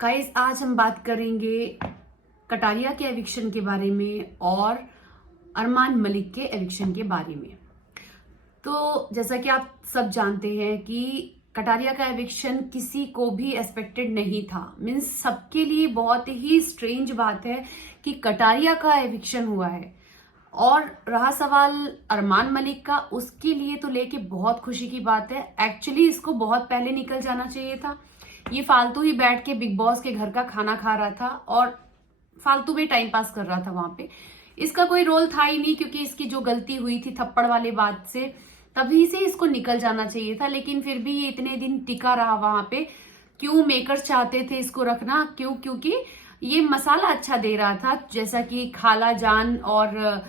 Guys आज हम बात करेंगे कटारिया के एविक्शन के बारे में और अरमान मलिक के एविक्शन के बारे में। तो जैसा कि आप सब जानते हैं कि कटारिया का एविक्शन किसी को भी एक्सपेक्टेड नहीं था। मीन्स सबके लिए बहुत ही स्ट्रेंज बात है कि कटारिया का एविक्शन हुआ है। और रहा सवाल अरमान मलिक का, उसके लिए तो लेके बहुत खुशी की बात है। एक्चुअली इसको बहुत पहले निकल जाना चाहिए था। ये फालतू ही बैठ के बिग बॉस के घर का खाना खा रहा था और फालतू में टाइम पास कर रहा था वहां पे। इसका कोई रोल था ही नहीं, क्योंकि इसकी जो गलती हुई थी थप्पड़ वाले बात से, तभी से इसको निकल जाना चाहिए था। लेकिन फिर भी ये इतने दिन टिका रहा वहां पे। क्यों मेकर्स चाहते थे इसको रखना? क्योंकि ये मसाला अच्छा दे रहा था, जैसा कि खाला जान और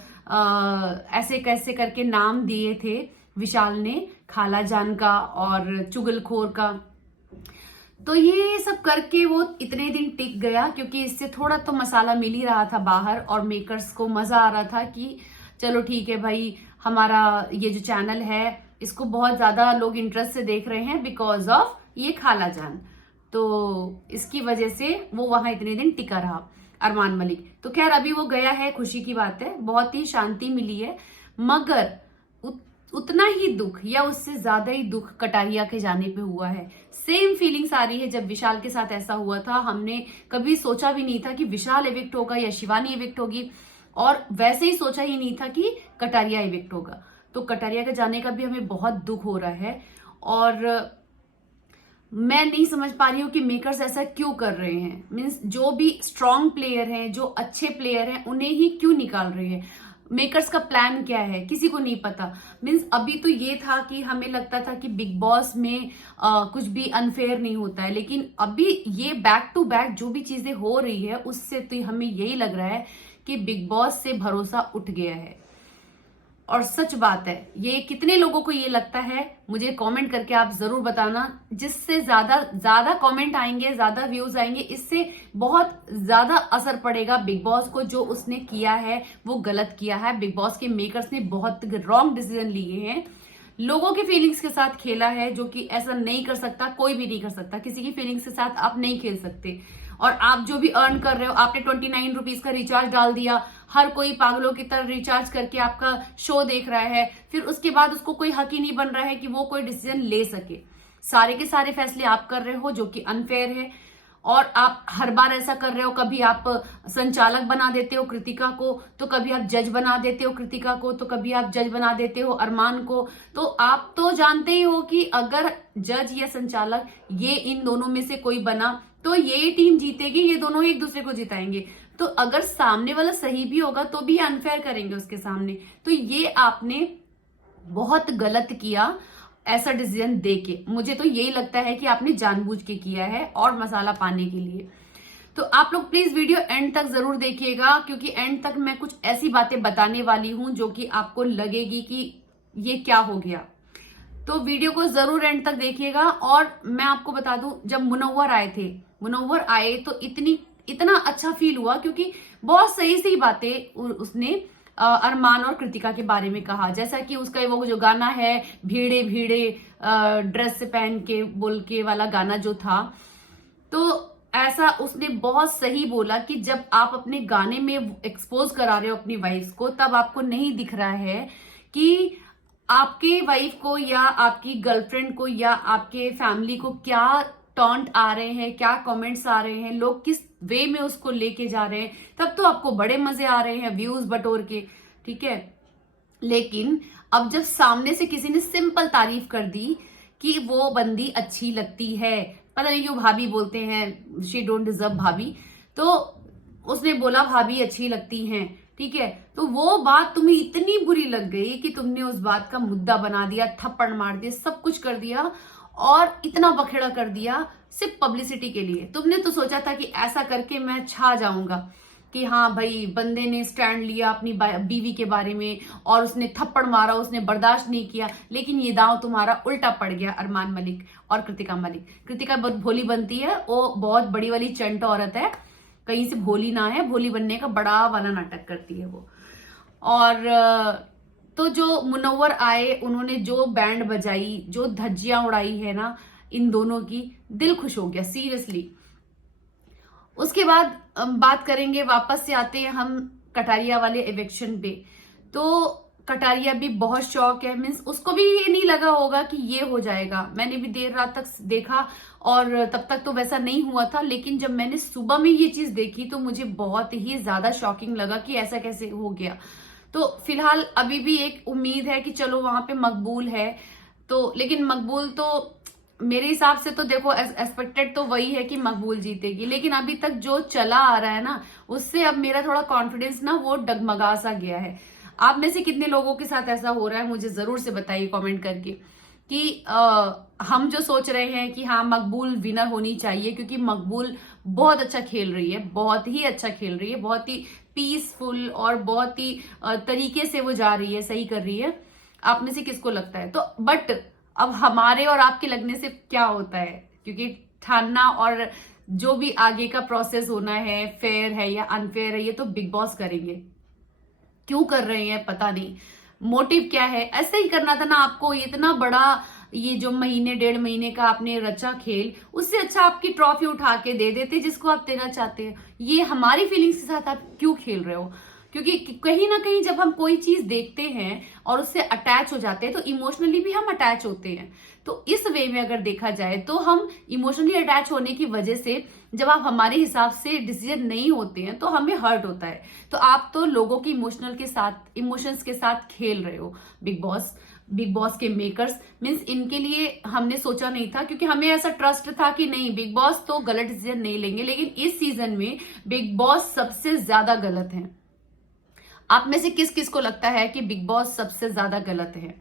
ऐसे कैसे करके नाम दिए थे विशाल ने, खाला जान का और चुगलखोर का। तो ये सब करके वो इतने दिन टिक गया, क्योंकि इससे थोड़ा तो मसाला मिल ही रहा था बाहर और मेकर्स को मजा आ रहा था कि चलो ठीक है भाई, हमारा ये जो चैनल है इसको बहुत ज्यादा लोग इंटरेस्ट से देख रहे हैं बिकॉज ऑफ ये खाला जान। तो इसकी वजह से वो वहां इतने दिन टिका रहा अरमान मलिक। तो खैर अभी वो गया है, खुशी की बात है, बहुत ही शांति मिली है। मगर उतना ही दुख या उससे ज्यादा ही दुख कटारिया के जाने पे हुआ है। सेम फीलिंग्स आ रही है। जब विशाल के साथ ऐसा हुआ था, हमने कभी सोचा भी नहीं था कि विशाल एविक्ट होगा या शिवानी एविक्ट होगी, और वैसे ही सोचा ही नहीं था कि कटारिया एविक्ट होगा। तो कटारिया के जाने का भी हमें बहुत दुख हो रहा है। और मैं नहीं समझ पा रही हूँ कि मेकर्स ऐसा क्यों कर रहे हैं। मीन्स जो भी स्ट्रॉन्ग प्लेयर हैं, जो अच्छे प्लेयर हैं, उन्हें ही क्यों निकाल रहे हैं? मेकर्स का प्लान क्या है किसी को नहीं पता। मीन्स अभी तो ये था कि हमें लगता था कि बिग बॉस में कुछ भी अनफेयर नहीं होता है, लेकिन अभी ये बैक टू बैक जो भी चीजें हो रही है उससे तो हमें यही लग रहा है कि बिग बॉस से भरोसा उठ गया है। और सच बात है, ये कितने लोगों को ये लगता है मुझे कमेंट करके आप जरूर बताना। जिससे ज्यादा ज्यादा कमेंट आएंगे, ज्यादा व्यूज आएंगे, इससे बहुत ज्यादा असर पड़ेगा बिग बॉस को। जो उसने किया है वो गलत किया है। बिग बॉस के मेकर्स ने बहुत रॉन्ग डिसीजन लिए हैं, लोगों के फीलिंग्स के साथ खेला है, जो कि ऐसा नहीं कर सकता, कोई भी नहीं कर सकता। किसी की फीलिंग्स के साथ आप नहीं खेल सकते। और आप जो भी अर्न कर रहे हो, आपने 29 रुपीज का रिचार्ज डाल दिया, हर कोई पागलों की तरह रिचार्ज करके आपका शो देख रहा है, फिर उसके बाद उसको कोई हक ही नहीं बन रहा है कि वो कोई डिसीजन ले सके। सारे के सारे फैसले आप कर रहे हो जो कि अनफेयर है। और आप हर बार ऐसा कर रहे हो, कभी आप संचालक बना देते हो कृतिका को, तो कभी आप जज बना देते हो कृतिका को, तो कभी आप जज बना देते हो अरमान को। तो आप तो जानते ही हो कि अगर जज या संचालक ये इन दोनों में से कोई बना तो ये टीम जीतेगी, ये दोनों एक दूसरे को जिताएंगे। तो अगर सामने वाला सही भी होगा तो भी अनफेयर करेंगे उसके सामने। तो ये आपने बहुत गलत किया ऐसा डिसीजन देके। मुझे तो यही लगता है कि आपने जानबूझ के किया है और मसाला पाने के लिए। तो आप लोग प्लीज वीडियो एंड तक जरूर देखिएगा, क्योंकि एंड तक मैं कुछ ऐसी बातें बताने वाली हूं जो कि आपको लगेगी कि ये क्या हो गया। तो वीडियो को जरूर एंड तक देखिएगा। और मैं आपको बता दूं, जब मुनव्वर आए थे, मुनव्वर आए तो इतना अच्छा फील हुआ, क्योंकि बहुत सही सही बातें उसने अरमान और कृतिका के बारे में कहा। जैसा कि उसका वो जो गाना है, भीड़े भीड़े ड्रेस पहन के बोल के वाला गाना जो था, तो ऐसा उसने बहुत सही बोला कि जब आप अपने गाने में एक्सपोज करा रहे हो अपनी वाइफ को, तब आपको नहीं दिख रहा है कि आपके वाइफ को या आपकी गर्लफ्रेंड को या आपके फैमिली को क्या टॉन्ट आ रहे हैं, क्या कमेंट्स आ रहे हैं, लोग किस वे में उसको लेके जा रहे हैं। तब तो आपको बड़े मजे आ रहे हैं व्यूज बटोर के, ठीक है। लेकिन अब जब सामने से किसी ने सिंपल तारीफ कर दी कि वो बंदी अच्छी लगती है, पता नहीं क्यों भाभी बोलते हैं, शी डोंट डिजर्व भाभी, तो उसने बोला भाभी अच्छी लगती हैं, ठीक है। तो वो बात तुम्हें इतनी बुरी लग गई कि तुमने उस बात का मुद्दा बना दिया, थप्पड़ मार दिया, सब कुछ कर दिया और इतना बखेड़ा कर दिया सिर्फ पब्लिसिटी के लिए। तुमने तो सोचा था कि ऐसा करके मैं छा जाऊंगा कि हाँ भाई, बंदे ने स्टैंड लिया अपनी बीवी के बारे में और उसने थप्पड़ मारा, उसने बर्दाश्त नहीं किया। लेकिन ये दांव तुम्हारा उल्टा पड़ गया अरमान मलिक और कृतिका मलिक। कृतिका बहुत भोली बनती है, वो बहुत बड़ी वाली चंट औरत है, कहीं से भोली ना है, भोली बनने का बड़ा वाला नाटक करती है वो। और तो जो मुनव्वर आए, उन्होंने जो बैंड बजाई, जो धज्जियां उड़ाई है ना इन दोनों की, दिल खुश हो गया सीरियसली। उसके बाद बात करेंगे, वापस से आते हैं हम कटारिया वाले इवेक्शन पे। तो कटारिया भी बहुत शौक है, मीन्स उसको भी ये नहीं लगा होगा कि ये हो जाएगा। मैंने भी देर रात तक देखा और तब तक तो वैसा नहीं हुआ था, लेकिन जब मैंने सुबह में ये चीज देखी तो मुझे बहुत ही ज्यादा शॉकिंग लगा कि ऐसा कैसे हो गया। तो फिलहाल अभी भी एक उम्मीद है कि चलो वहां पे मकबूल है, तो लेकिन मकबूल तो मेरे हिसाब से तो देखो एक्सपेक्टेड तो वही है कि मकबूल जीतेगी, लेकिन अभी तक जो चला आ रहा है ना, उससे अब मेरा थोड़ा कॉन्फिडेंस ना वो डगमगा सा गया है। आप में से कितने लोगों के साथ ऐसा हो रहा है मुझे जरूर से बताइए कमेंट करके कि हम जो सोच रहे हैं कि हाँ मकबूल विनर होनी चाहिए, क्योंकि मकबूल बहुत अच्छा खेल रही है, बहुत ही अच्छा खेल रही है, बहुत ही पीसफुल और बहुत ही तरीके से वो जा रही है, सही कर रही है। आप में से किसको लगता है? तो बट अब हमारे और आपके लगने से क्या होता है, क्योंकि ठानना और जो भी आगे का प्रोसेस होना है, फेयर है या अनफेयर है, ये तो बिग बॉस करेंगे। क्यों कर रहे हैं पता नहीं, मोटिव क्या है। ऐसे ही करना था ना आपको, इतना बड़ा ये जो महीने 1.5 महीने का आपने रचा खेल, उससे अच्छा आपकी ट्रॉफी उठा के दे देते जिसको आप देना चाहते हैं। ये हमारी फीलिंग्स के साथ आप क्यों खेल रहे हो? क्योंकि कहीं ना कहीं जब हम कोई चीज देखते हैं और उससे अटैच हो जाते हैं तो इमोशनली भी हम अटैच होते हैं। तो इस वे में अगर देखा जाए तो हम इमोशनली अटैच होने की वजह से जब आप हमारे हिसाब से डिसीजन नहीं होते हैं तो हमें हर्ट होता है। तो आप तो लोगों के इमोशंस के साथ खेल रहे हो। बिग बॉस के मेकर्स मीन्स इनके लिए हमने सोचा नहीं था, क्योंकि हमें ऐसा ट्रस्ट था कि नहीं बिग बॉस तो गलत डिसीजन नहीं लेंगे, लेकिन इस सीजन में बिग बॉस सबसे ज्यादा गलत है। आप में से किस किस को लगता है कि बिग बॉस सबसे ज्यादा गलत है?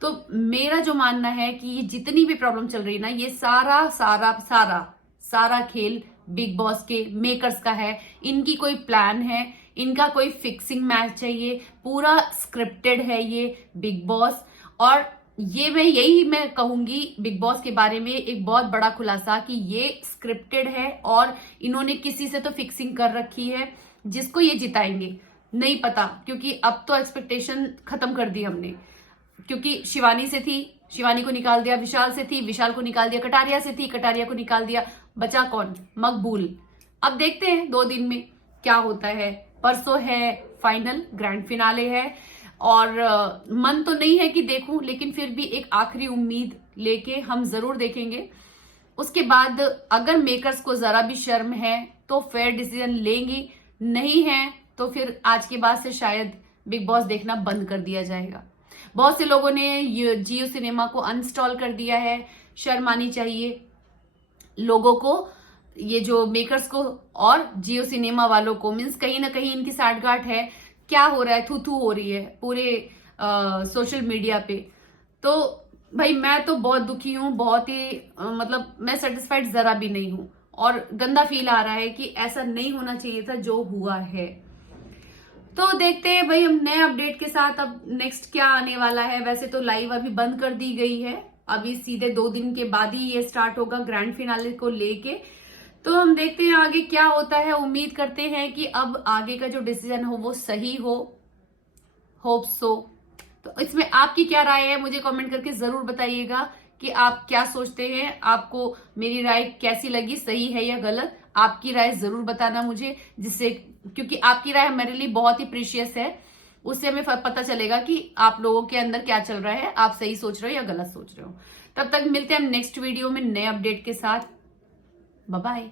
तो मेरा जो मानना है कि ये जितनी भी प्रॉब्लम चल रही है ना, ये सारा सारा सारा सारा खेल बिग बॉस के मेकर्स का है। इनकी कोई प्लान है, इनका कोई फिक्सिंग मैच है, ये पूरा स्क्रिप्टेड है ये बिग बॉस। और ये मैं कहूंगी बिग बॉस के बारे में एक बहुत बड़ा खुलासा कि ये स्क्रिप्टेड है और इन्होंने किसी से तो फिक्सिंग कर रखी है जिसको ये जिताएंगे नहीं पता, क्योंकि अब तो एक्सपेक्टेशन खत्म कर दी हमने। क्योंकि शिवानी से थी, शिवानी को निकाल दिया, विशाल से थी, विशाल को निकाल दिया, कटारिया से थी, कटारिया को निकाल दिया, बचा कौन? मकबूल। अब देखते हैं 2 दिन में क्या होता है। परसों है फाइनल, ग्रैंड फिनाले है और मन तो नहीं है कि देखूं, लेकिन फिर भी एक आखिरी उम्मीद लेके हम जरूर देखेंगे। उसके बाद अगर मेकर्स को जरा भी शर्म है तो फेयर डिसीजन लेंगी, नहीं है तो फिर आज के बाद से शायद बिग बॉस देखना बंद कर दिया जाएगा। बहुत से लोगों ने जियो सिनेमा को अनइंस्टॉल कर दिया है। शर्म आनी चाहिए लोगों को, ये जो मेकर्स को और जियो सिनेमा वालों को। मीन्स कहीं ना कहीं इनकी साठगांठ है। क्या हो रहा है? थू थू हो रही है पूरे सोशल मीडिया पे। तो भाई मैं तो बहुत दुखी हूँ, बहुत ही मतलब मैं सेटिस्फाइड जरा भी नहीं हूँ और गंदा फील आ रहा है कि ऐसा नहीं होना चाहिए था जो हुआ है। तो देखते हैं भाई हम नए अपडेट के साथ अब नेक्स्ट क्या आने वाला है। वैसे तो लाइव अभी बंद कर दी गई है, अभी सीधे 2 दिन के बाद ही ये स्टार्ट होगा ग्रैंड फिनाले को लेके। तो हम देखते हैं आगे क्या होता है। उम्मीद करते हैं कि अब आगे का जो डिसीजन हो वो सही हो, होप सो। तो इसमें आपकी क्या राय है मुझे कमेंट करके जरूर बताइएगा कि आप क्या सोचते हैं, आपको मेरी राय कैसी लगी, सही है या गलत। आपकी राय जरूर बताना मुझे, जिससे क्योंकि आपकी राय मेरे लिए बहुत ही प्रीशियस है। उससे हमें पता चलेगा कि आप लोगों के अंदर क्या चल रहा है, आप सही सोच रहे हो या गलत सोच रहे हो। तब तक मिलते हैं हम नेक्स्ट वीडियो में नए अपडेट के साथ। Bye bye.